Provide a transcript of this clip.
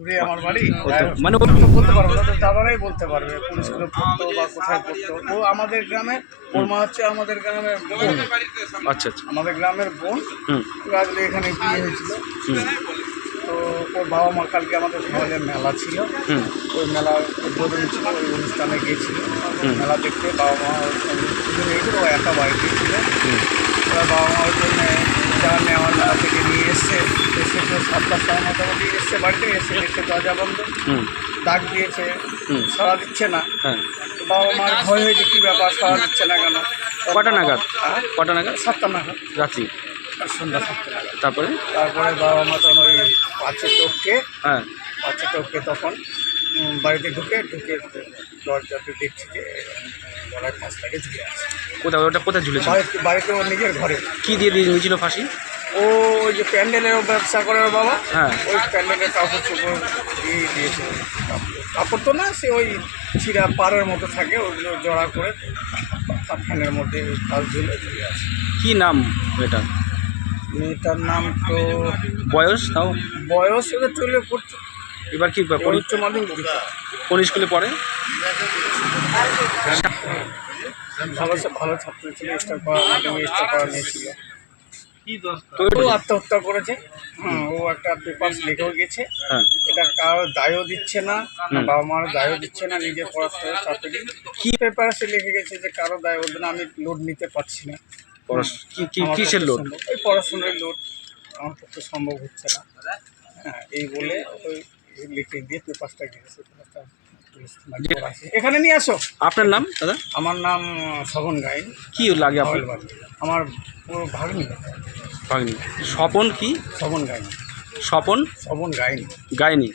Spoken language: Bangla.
দূরে আমার বাড়ি। তো- মানে বলতে পারব না দাদারাই বলতে পারবে কোন স্কুলে পড়তো বা কোথায় পড়তো। ও আমাদের গ্রামে ওর মা হচ্ছে আমাদের গ্রামের বোন। আচ্ছা আচ্ছা। আমাদের গ্রামের বোন। রাজলে এখানে বিয়ে হয়েছিল। তো ওর বাবা মা কালকে আমাদের সমাজে মেলা ছিল। ওই মেলা উদ্বোধন ছিল ওই অনুষ্ঠানে গিয়েছিল। মেলা দেখতে বাবা মা নেই ও একা বাড়িতে ছিল ওরা বাবা মা ওই জন্য যা নেওয়ার মেলা থেকে নিয়ে এসছে এসে তো সাতটার সময় মোটামুটি এসছে বাড়িতে এসে দেখছে দরজা বন্ধ। ডাক দিয়েছে সাড়া দিচ্ছে না। হ্যাঁ। বাবা মার ভয় হয়েছে কী ব্যাপার সাড়া দিচ্ছে না কেন? কটা নাগাদ? হ্যাঁ? কটা নাগাদ? সাতটা নাগাদ। রাত্রি? সন্ধ্যা সাতটা নাগাদ। তারপরে? তারপরে বাবা মা তখন ওই বাচ্চা টোপকে হ্যাঁ। বাচ্চা টোপকে তখন বাড়িতে ঢুকে ঢুকে দরজাতে দেখছি যে গলায় ফাঁস লাগে ঝুলে আছে। কোথায়? ওটা কোথায় ঝুলেছিল বাড়িতে বাড়িতে ওর নিজের ঘরে। কি দিয়ে দিয়ে নিয়েছিল ফাঁসি? ও ওই যে প্যান্ডেলের ব্যবসা করে বাবা? হ্যাঁ। ওই প্যান্ডেলের কাপড় চোপড় দিয়ে দিয়েছে। কাপড়। তো না সে ওই ছিঁড়া পাড়ের মতো থাকে ওগুলো জড়া করে ফ্যানের মধ্যে ফাঁস ঝুলে ঝুলে আছে কি নাম এটা? মেয়েটার নাম তো বয়স তাও? বয়স ওটা চলে পড়ছে এবার কি উচ্চ মাধ্যমিক কোন স্কুলে পড়ে? ভালো ভালো ছাত্র ছিল স্টার করা মাধ্যমিক স্টার করা নিয়েছিল। ও আত্মহত্যা করেছে। হ্যাঁ ও একটা পেপার লিখেও গেছে। হ্যাঁ। এটা কারও দায়ও দিচ্ছে না বাবা মার দায়ও দিচ্ছে না নিজের পড়াশোনার কি পেপারে সে লিখে গেছে যে কারও দায় বলবে না আমি লোড নিতে পারছি না। কিসের লোড ওই পড়াশোনার লোড আমার পক্ষে সম্ভব হচ্ছে না। হ্যাঁ এই বলে ওই লিখে দিয়ে পেপারটা গিয়েছে পেপারটা এখানে নিয়ে আসো। আপনার নাম দাদা? আমার নাম শবন গাইন কি লাগে আপনার? আমার ভাগ্নি। ভাগ্নি। স্বপন কি? স্বপন গাইন স্বপন? স্বপন গাইনি গায়নি।